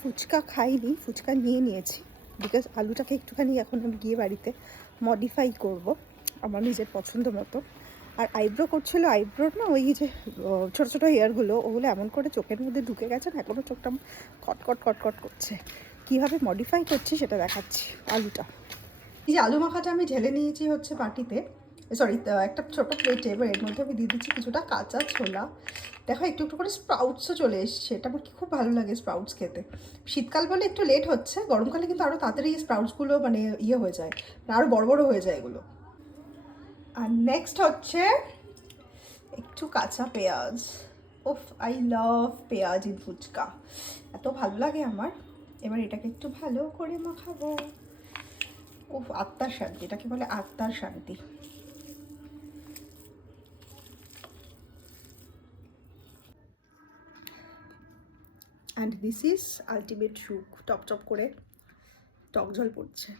ফুচকা খাইনি, ফুচকা নিয়ে নিয়েছি বিকজ আলুটাকে একটুখানি এখন আমি গিয়ে বাড়িতে মডিফাই করব আমার নিজের পছন্দ মতো। আর আইব্রো করছিল, আইব্রোর না ওই যে ছোটো ছোটো হেয়ারগুলো, ওগুলো এমন করে চোখের মধ্যে ঢুকে গেছে না, এখনও চোখটা কটকট কটকট করছে। কীভাবে মডিফাই করছি সেটা দেখাচ্ছি। আলুটা, এই যে আলু মাখাটা আমি ঢেলে নিয়েছি হচ্ছে বাটিতে, সরি একটা ছোটো প্লেটে। এবার এর মধ্যে আমি দিয়ে দিচ্ছি কিছুটা কাঁচা ছোলা। দেখো একটু একটু করে স্প্রাউটসও চলে এসছে, এটা আমার কি খুব ভালো লাগে স্প্রাউটস খেতে। শীতকাল বলে একটু লেট হচ্ছে, গরমকালে কিন্তু আরও তাড়াতাড়ি স্প্রাউটসগুলো মানে ইয়ে হয়ে যায়, আরও বড় বড় হয়ে যায় এগুলো। আর নেক্সট হচ্ছে একটু কাঁচা পেঁয়াজ। ওফ, আই লাভ পেঁয়াজ ইন ফুচকা, এত ভালো লাগে আমার। এবার এটাকে একটু ভালো করে মাখাবো। ওফ, আত্মার শান্তি, এটাকে বলে আত্মার শান্তি। অ্যান্ড দিস ইজ আলটিমেট সুখ। টপ টপ করে টক জল পড়ছে।